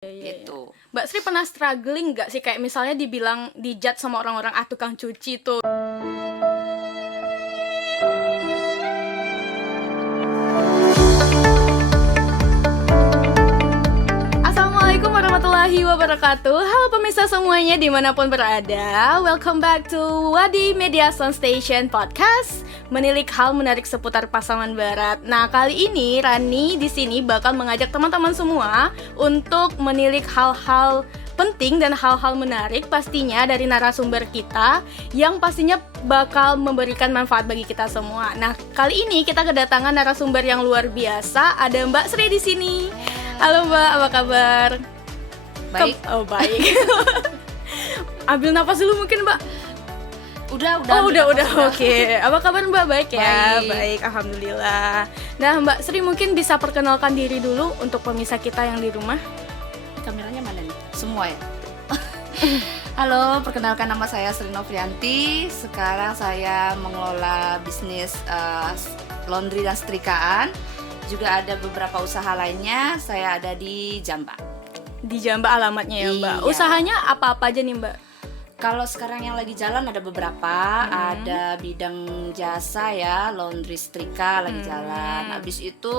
Iya. gitu. Mbak Sri pernah struggling nggak sih kayak misalnya dibilang dijudge sama orang-orang tukang cuci tuh? Assalamualaikum warahmatullahi wabarakatuh. Halo pemirsa semuanya dimanapun berada. Welcome back to Wadi Media Sound Station Podcast, menilik hal menarik seputar Pasaman Barat. Nah, kali ini Rani di sini bakal mengajak teman-teman semua untuk menilik hal-hal penting dan hal-hal menarik pastinya dari narasumber kita yang pastinya bakal memberikan manfaat bagi kita semua. Nah, kali ini kita kedatangan narasumber yang luar biasa. Ada Mbak Sri di sini. Halo Mbak, apa kabar? Baik. Baik. Ambil napas dulu mungkin Mbak. Udah. Oke. Apa kabar Mbak? Baik ya? Baik. Baik, alhamdulillah. Nah Mbak Sri mungkin bisa perkenalkan diri dulu untuk pemirsa kita yang di rumah. Kameranya mana nih? Semua ya? Halo, perkenalkan nama saya Sri Novrianti. Sekarang saya mengelola bisnis laundry dan setrikaan. Juga ada beberapa usaha lainnya. Saya ada di Jamba. Di Jamba alamatnya ya Mbak. Iya. Usahanya apa-apa aja nih Mbak? Kalau sekarang yang lagi jalan ada beberapa, ada bidang jasa ya, laundry setrika lagi jalan. Habis itu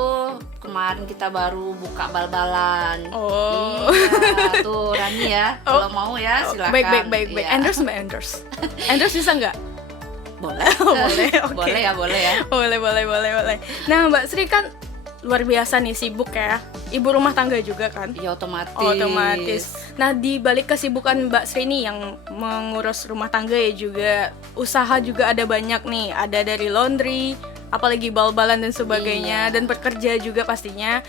kemarin kita baru buka bal-balan. Oh. Iya, tuh Rani ya, kalau mau ya silakan. Baik. Iya. Endorse Mbak, endorse. Endorse bisa nggak? Boleh. Boleh, oke. Boleh ya. Boleh. Nah Mbak Sri kan luar biasa nih, sibuk ya. Ibu rumah tangga juga kan? Ya otomatis. Nah, di balik kesibukan Mbak Sri nih yang mengurus rumah tangga ya juga usaha juga ada banyak nih. Ada dari laundry, apalagi bal-balan dan sebagainya, dan bekerja juga pastinya.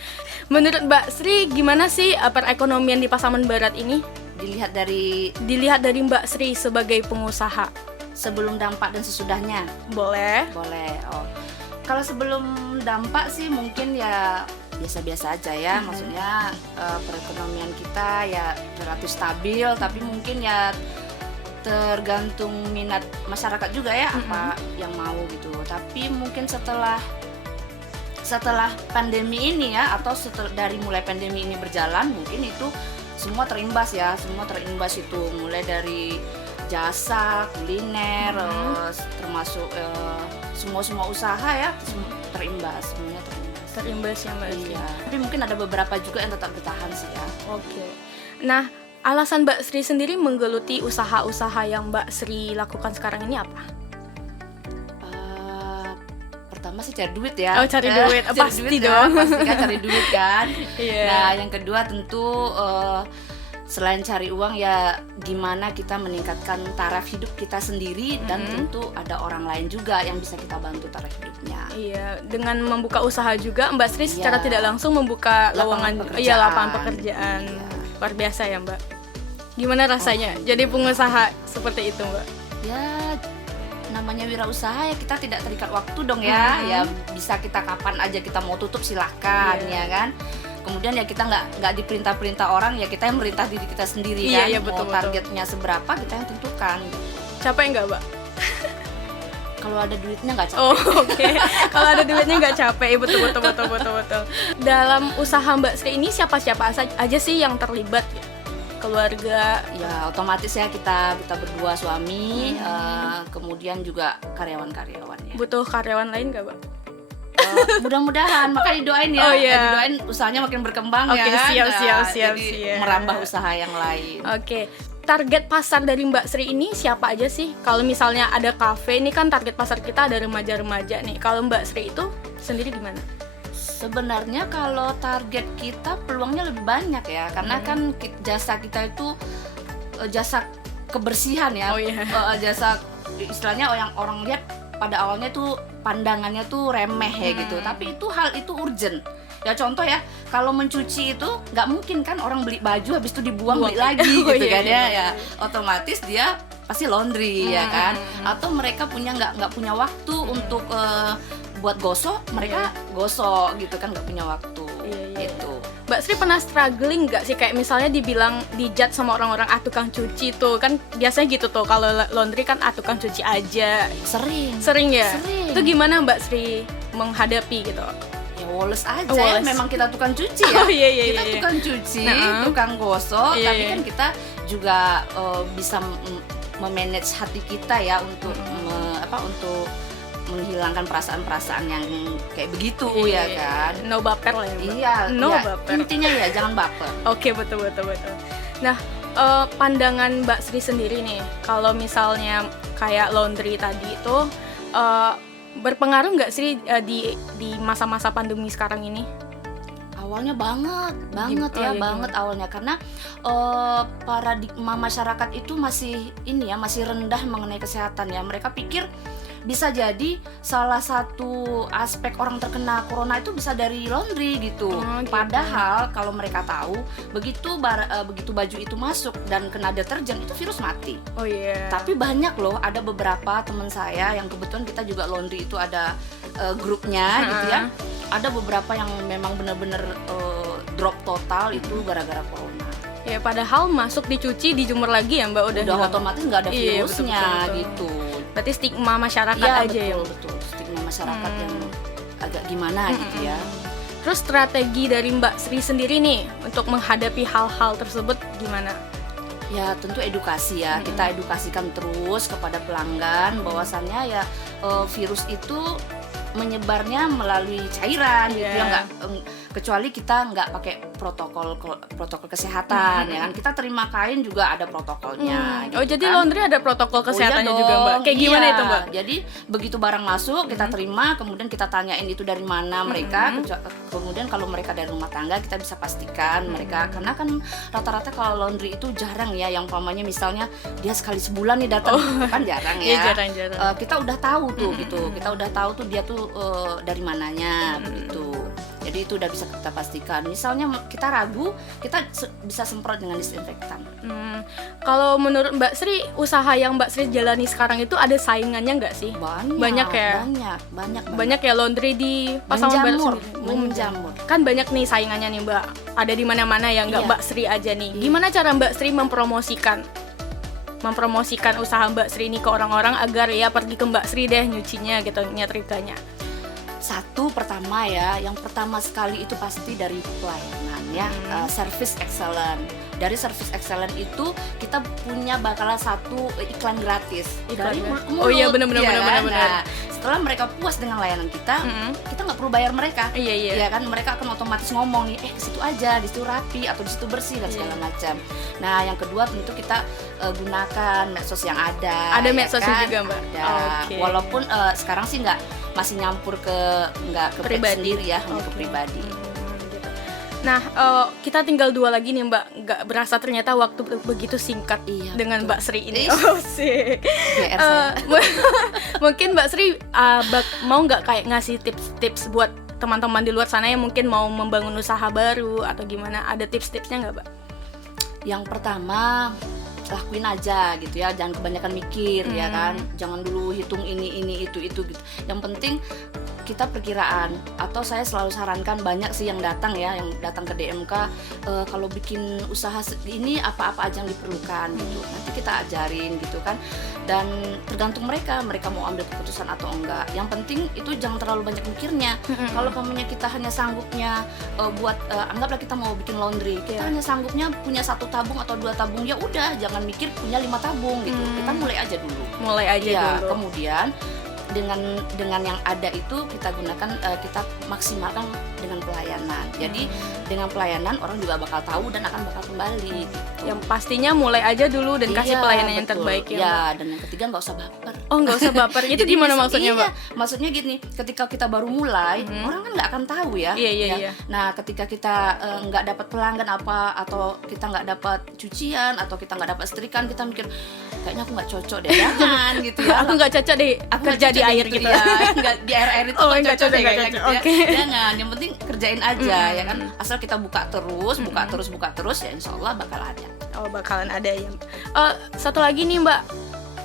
Menurut Mbak Sri gimana sih perekonomian di Pasaman Barat ini? Dilihat dari Mbak Sri sebagai pengusaha. sebelum dampak dan sesudahnya. Boleh. Oh. Kalau sebelum dampak sih mungkin ya biasa-biasa aja ya, maksudnya perekonomian kita ya relatif stabil, tapi mungkin ya tergantung minat masyarakat juga ya, apa yang mau gitu. Tapi mungkin setelah pandemi ini ya, atau dari mulai pandemi ini berjalan, mungkin itu semua terimbas itu, mulai dari jasa, kuliner, termasuk semua usaha ya, semuanya terimbas Ya Mbak Sri. Iya. Tapi mungkin ada beberapa juga yang tetap bertahan sih ya. Oke. Nah, alasan Mbak Sri sendiri menggeluti usaha-usaha yang Mbak Sri lakukan sekarang ini apa? Pertama sih cari duit ya. Oh, cari duit. Pasti dong. Pasti kan cari duit kan. Iya. Nah, yang kedua tentu selain cari uang ya gimana kita meningkatkan taraf hidup kita sendiri, dan tentu ada orang lain juga yang bisa kita bantu taraf hidupnya. Iya, dengan membuka usaha juga Mbak Sri secara tidak langsung membuka lapangan pekerjaan. Iya. Luar biasa ya Mbak. Gimana rasanya jadi pengusaha seperti itu Mbak? Ya namanya wirausaha ya, kita tidak terikat waktu dong ya. Ya bisa kita kapan aja kita mau tutup silahkan ya kan. Kemudian ya kita nggak diperintah-perintah orang, ya kita yang merintah diri kita sendiri kan. Iya, betul. Targetnya seberapa kita yang tentukan. Capek nggak Mbak? Kalau ada duitnya nggak capek. Oh, oke. Kalau ada duitnya nggak capek. Betul. Dalam usaha Mbak Sri ini siapa aja sih yang terlibat? Keluarga? Ya otomatis ya kita berdua suami, kemudian juga karyawan-karyawannya. Butuh karyawan lain nggak Mbak? Mudah-mudahan, makanya didoain ya. Oh, iya. Didoain usahanya makin berkembang Oke, ya kan. siap. Jadi merambah usaha yang lain. Oke. Target pasar dari Mbak Sri ini siapa aja sih? Kalau misalnya ada kafe, ini kan target pasar kita ada remaja-remaja nih. Kalau Mbak Sri itu sendiri gimana? Sebenarnya kalau target kita peluangnya lebih banyak ya, karena kan jasa kita itu jasa kebersihan ya. Oh, iya. Jasa istilahnya orang lihat pada awalnya tuh pandangannya tuh remeh ya gitu, tapi hal itu urgent. Ya contoh ya, kalau mencuci itu nggak mungkin kan orang beli baju habis itu dibuang beli lagi gitu kan ya. Ya otomatis dia pasti laundry ya kan. Atau mereka nggak punya waktu untuk buat gosok, mereka gosok gitu kan, nggak punya waktu gitu. Mbak Sri pernah struggling nggak sih kayak misalnya dibilang dijudge sama orang-orang tukang cuci tuh kan biasanya gitu tuh, kalau laundry kan tukang cuci aja. Sering ya. Itu gimana Mbak Sri menghadapi gitu? Ya woles aja Oh, ya. woles. Memang kita tukang cuci ya. Oh, iya. Kita tukang cuci, Nah. tukang gosok, Iya, tapi iya. kan kita juga bisa memanage hati kita ya untuk untuk menghilangkan perasaan-perasaan yang kayak begitu ya kan. No baper lah ya, Mbak. Iya, No iya. baper. Intinya ya jangan baper. Oke, betul. Nah, pandangan Mbak Sri sendiri nih, kalau misalnya kayak laundry tadi itu berpengaruh nggak sih di masa-masa pandemi sekarang ini? Awalnya banget Oh, ya, iya, banget awalnya karena paradigma masyarakat itu masih masih rendah mengenai kesehatan ya. Mereka pikir bisa jadi salah satu aspek orang terkena corona itu bisa dari laundry gitu. Oh, gitu. Padahal kalau mereka tahu begitu baju itu masuk dan kena deterjen itu virus mati. Oh iya. Tapi banyak loh, ada beberapa teman saya yang kebetulan kita juga laundry itu ada grupnya gitu ya. Ada beberapa yang memang benar-benar drop total itu gara-gara corona. Ya, padahal masuk dicuci, dijemur lagi ya, Mbak, udah hilang. Otomatis nggak ada Iya, virusnya betul. gitu. Berarti stigma masyarakat Iya, aja ya. betul. Stigma masyarakat yang agak gimana gitu ya. Terus strategi dari Mbak Sri sendiri nih untuk menghadapi hal-hal tersebut gimana? Ya tentu edukasi ya. Kita edukasikan terus kepada pelanggan bahwasannya ya virus itu menyebarnya melalui cairan gitu ya, nggak kecuali kita nggak pakai protokol kesehatan ya kan. Kita terima kain juga ada protokolnya gitu Oh, jadi kan. laundry ada protokol kesehatannya Oh, iya juga, Mbak. dong, Kayak gimana iya. itu, Mbak? Jadi begitu barang masuk kita terima, kemudian kita tanyain itu dari mana mereka, kemudian kalau mereka dari rumah tangga kita bisa pastikan mereka, karena kan rata-rata kalau laundry itu jarang ya, yang umpamanya misalnya dia sekali sebulan nih datang, kan jarang ya. Iya, jarang. Kita udah tahu tuh gitu, kita udah tahu tuh dia tuh dari mananya begitu. Jadi itu udah bisa kita pastikan. Misalnya kita ragu, kita bisa semprot dengan disinfektan. Kalau menurut Mbak Sri, usaha yang Mbak Sri jalani sekarang itu ada saingannya nggak sih? Banyak ya? Banyak Ya laundry di Pasaman Barat sendiri. menjamur. Kan banyak nih saingannya nih, Mbak. Ada di mana-mana yang nggak Iya. Mbak Sri aja nih. Gimana cara Mbak Sri mempromosikan usaha Mbak Sri ini ke orang-orang agar ya pergi ke Mbak Sri deh nyucinya gitu, nyetrikanya? Satu pertama ya, yang pertama sekali itu pasti dari pelayanan ya, service excellent. Dari service excellent itu kita punya bakalan satu iklan gratis dari mulut ke mulut. Oh iya, benar. Nah, setelah mereka puas dengan layanan kita, kita nggak perlu bayar mereka. Iya. Ya kan, mereka akan otomatis ngomong nih, ke situ aja, di situ rapi atau di situ bersih dan segala macam. Nah, yang kedua tentu kita gunakan medsos yang ada. Ada ya medsosnya kan? juga, Mbak. Ada. Oke. Walaupun sekarang sih masih nyampur ke page Pribadi. sendiri ya, hanya ke pribadi. Nah, kita tinggal 2 lagi nih, Mbak. Nggak berasa ternyata waktu begitu singkat Iya, dengan betul. Mbak Sri ini. Ih. Oh sih. GR saya. Mungkin Mbak Sri mau nggak kayak ngasih tips-tips buat teman-teman di luar sana yang mungkin mau membangun usaha baru atau gimana? Ada tips-tipsnya nggak, Mbak? Yang pertama, lakuin aja gitu ya, jangan kebanyakan mikir ya kan, jangan dulu hitung ini itu gitu. Yang penting kita perkiraan, atau saya selalu sarankan, banyak sih yang datang ke DMK, kalau bikin usaha ini apa-apa aja yang diperlukan gitu, nanti kita ajarin gitu kan, dan tergantung mereka mau ambil keputusan atau enggak. Yang penting itu jangan terlalu banyak mikirnya. Kalau pamannya kita hanya sanggupnya buat anggaplah kita mau bikin laundry, kita hanya sanggupnya punya 1 tabung atau 2 tabung, ya udah, jangan mikir punya 5 tabung gitu. Kita mulai aja dulu. Dulu. Kemudian dengan yang ada itu kita gunakan, kita maksimalkan dengan pelayanan. Jadi dengan pelayanan orang juga bakal tahu dan akan bakal kembali gitu. Yang pastinya mulai aja dulu dan kasih pelayanan yang betul. terbaik ya, Ya, Mbak. dan yang ketiga nggak usah baper. Oh, nggak usah baper. Itu Jadi gimana maksudnya, Mbak? Maksudnya gini, ketika kita baru mulai, orang kan nggak akan tahu ya. Iya. Nah, ketika kita nggak dapat pelanggan atau kita nggak dapat cucian atau kita nggak dapat setrikaan, kita mikir kayaknya aku nggak cocok deh, jangan gitu ya. Aku nggak cocok deh kerja di air gitu ya. Nggak, di air itu Oh, nggak nggak cocok deh cocok, kayaknya nggak gitu ya. cocok. Jangan, yang penting kerjain aja ya kan. Asal kita buka terus ya insya Allah bakal ada. Oh, bakalan ada ya. Satu lagi nih, Mbak.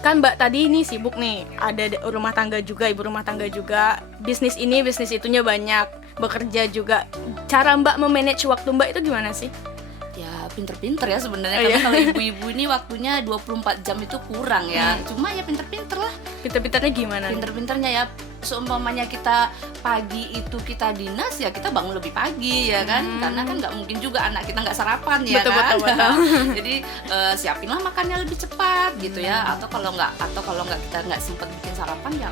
Kan Mbak tadi ini sibuk nih, ada rumah tangga juga, ibu rumah tangga juga, bisnis ini bisnis itunya banyak, bekerja juga. Cara Mbak memanage waktu Mbak itu gimana sih? Ya pinter-pinter ya sebenarnya, Oh, karena iya. kalau ibu-ibu ini waktunya 24 jam itu kurang ya. Cuma ya pinter-pinter lah. Pinter-pinternya gimana? Pinter-pinternya ya seumpamanya kita pagi itu kita dinas ya kita bangun lebih pagi ya kan, karena kan nggak mungkin juga anak kita nggak sarapan ya Betul, kan. betul. Jadi siapinlah makannya lebih cepat gitu ya, atau kalau nggak kita nggak sempat bikin sarapan ya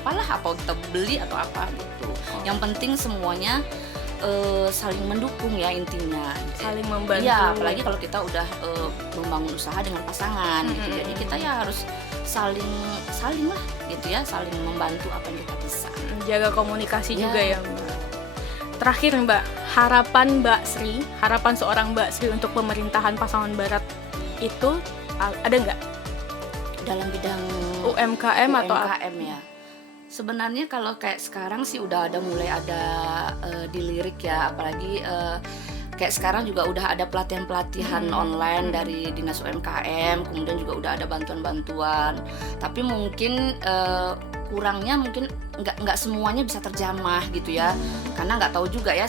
apalah, apa kita beli atau apa gitu. Yang penting semuanya saling mendukung ya intinya, Saling membantu. iya, apalagi kalau kita udah membangun usaha dengan pasangan gitu. Jadi kita ya harus saling lah gitu ya, saling membantu apa yang kita bisa. Jaga komunikasi Ya. juga ya Mbak. Terakhir Mbak, harapan seorang Mbak Sri untuk pemerintahan Pasaman Barat itu ada nggak? Dalam bidang UMKM atau apa? UMKM ya. Sebenarnya kalau kayak sekarang sih udah mulai ada dilirik ya, apalagi kayak sekarang juga udah ada pelatihan online dari Dinas UMKM, kemudian juga udah ada bantuan-bantuan. Tapi mungkin kurangnya mungkin nggak semuanya bisa terjamah gitu ya, karena nggak tahu juga ya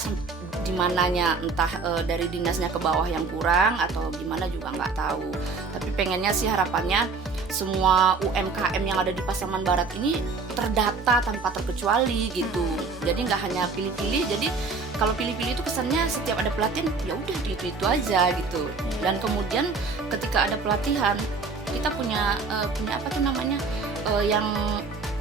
di mananya, entah dari dinasnya ke bawah yang kurang atau gimana juga nggak tahu. Tapi pengennya sih harapannya semua UMKM yang ada di Pasaman Barat ini terdata tanpa terkecuali gitu. Jadi nggak hanya pilih-pilih. Jadi kalau pilih-pilih itu kesannya setiap ada pelatihan ya udah itu aja gitu. Dan kemudian ketika ada pelatihan kita punya apa tuh namanya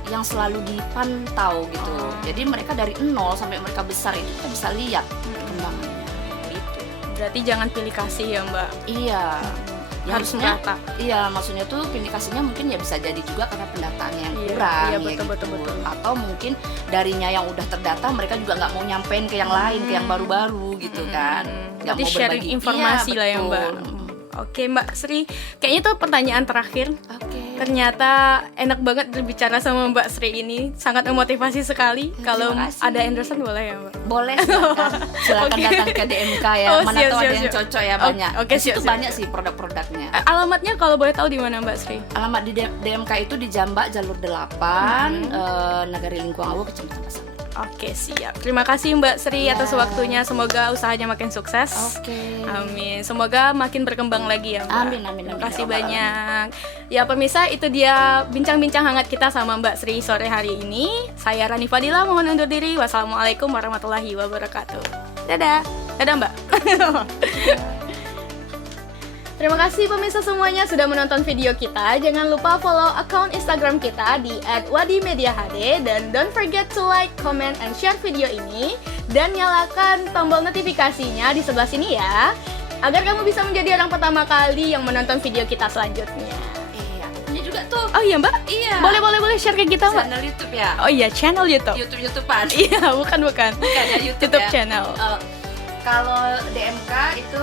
yang selalu dipantau gitu. Jadi mereka dari nol sampai mereka besar itu kita bisa lihat perkembangannya gitu. Berarti jangan pilih kasih ya Mbak. Iya. Ya, Harus maksudnya, merata. iya, maksudnya tuh indikasinya mungkin ya bisa jadi juga karena pendataannya yang Iya, kurang, iya, ya betul, gitu. betul. Atau mungkin darinya yang udah terdata mereka juga nggak mau nyampein ke yang lain, ke yang baru-baru gitu kan. Nggak Berarti mau sharing berbagi. informasi Iya, lah ya Mbak. betul. Oke Mbak Sri, kayaknya itu pertanyaan terakhir. Oke. Ternyata enak banget berbicara sama Mbak Sri ini, sangat memotivasi sekali. Kalau kasih. ada endorsement boleh ya Mbak? Boleh silakan Oke. datang ke DMK ya. Oh, Mana siap, tahu siap, ada yang siap. cocok ya, banyak. Oke, Di situ siap, banyak sih produk-produknya. Alamatnya kalau boleh tahu di mana Mbak Sri? Alamat di DMK itu di Jambak Jalur 8, Nagari Lingkuang Awu, Kecamatan Pasaman. Oke siap. Terima kasih Mbak Sri Ya. atas waktunya. Semoga usahanya makin sukses. Oke. Amin. Semoga makin berkembang lagi ya Mbak. Amin, amin, Terima amin. kasih Ya Allah, banyak. Ya pemirsa, itu dia bincang-bincang hangat kita sama Mbak Sri sore hari ini. Saya Rani Fadila mohon undur diri. Wassalamualaikum warahmatullahi wabarakatuh. Dadah. Dadah Mbak. Terima kasih pemirsa semuanya sudah menonton video kita. Jangan lupa follow akun Instagram kita di @wadimediahd dan don't forget to like, comment, and share video ini dan nyalakan tombol notifikasinya di sebelah sini ya, agar kamu bisa menjadi orang pertama kali yang menonton video kita selanjutnya. Iya, punya juga tuh. Oh iya Mbak? Iya. Boleh share ke kita Mbak? Channel YouTube ya. Oh iya, channel YouTube. YouTubean. Iya, bukan. Bukan ya YouTube ya. channel. Kalau DMK itu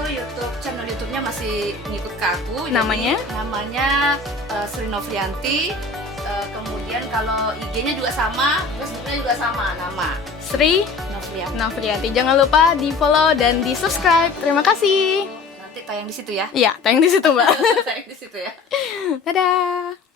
channel YouTube-nya masih ngikut ke aku. Namanya? Jadi, namanya Sri Novrianti. Kemudian kalau IG-nya juga sama, Facebooknya juga sama nama Sri Novrianti. Novrianti. Jangan lupa di-follow dan di-subscribe. Terima kasih. Nanti tayang di situ ya. Iya, tayang di situ, Mbak. Tayang di situ ya. Dadah.